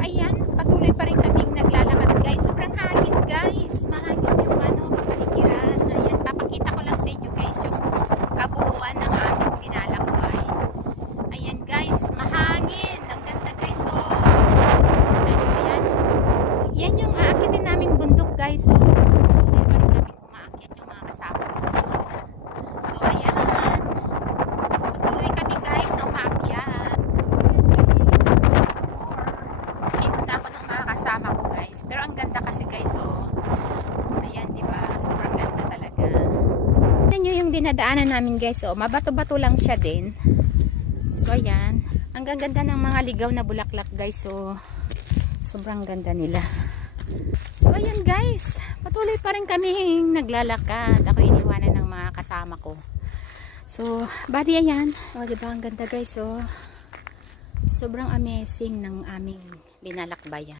ayan, patuloy pa rin kaming naglalakad guys. Sobrang hangin guys. Mahangin yung kapaligiran. Ayan, papakita ko lang sa inyo guys yung kabuuan ng aming dinalakbay. Ayan guys, mahangin. Ang ganda guys. So, ayan. Yan yung aakitin naming bundok guys. So, patuloy pa rin kaming umaakyat yung mga kasama ko. So, ayan. Patuloy kami guys na umaakyat. Kasama ko guys, pero ang ganda kasi guys, oh ayan diba, sobrang ganda talaga. Tignan nyo yung dinadaanan namin guys, oh mabato-bato lang siya din. So ayan, ang ganda ng mga ligaw na bulaklak guys, so sobrang ganda nila. So ayan guys, patuloy pa rin kaming naglalakad. Ako iniwanan ng mga kasama ko. So bali ayan, oh diba ang ganda guys, oh sobrang amazing ng aming binalakbayan.